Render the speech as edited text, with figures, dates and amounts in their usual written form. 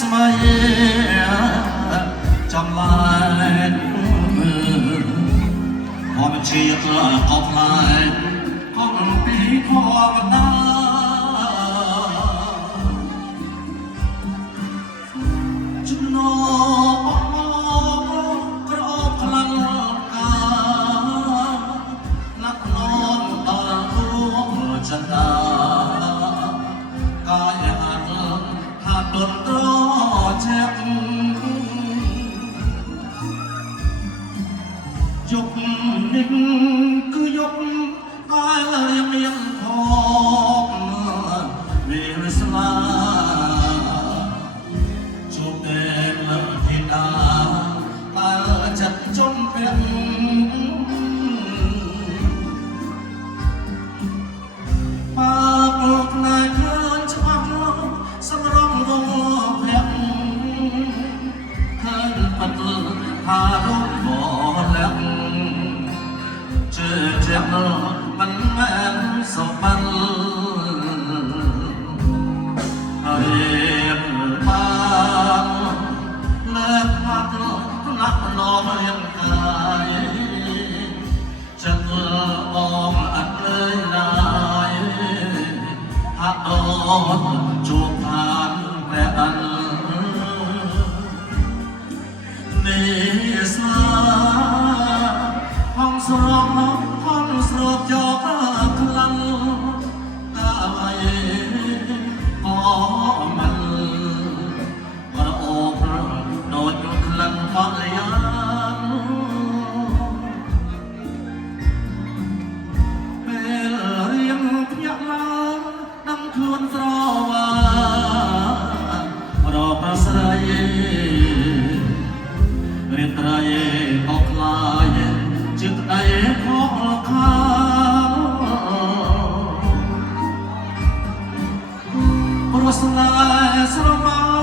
สมัยจำลายพอมันเชียร์ก็พลายก็ปีพอมันได้จุนอกรอบพลังกานักนอนตาตัวจันดากายหันหาดนตรเจ็บยกนิ่งคือยกกายยังพอเวรสลาจูบเดินเลิศทิดาตาจัดจนเป็นปากนายเพื่อนชักสมรมวงแผลปัดพาลูกบ่แล้วเจอเจ็บมันแม่นสบันเรียบปานเลิกพักนักนอนยังกายจะเมื่อมองอันเลยนายหักอ่อนจูบผ่านแม่อันเนสาห้องสรองห้องสรบจอกคลังกายพอมันกระโอบโดดคลังพยานเป็นเรียงพยักลาดังครวญสรวารอพระสรายเรียนไตรออกลายจึกได้ขอข้าวปรสลายสรมา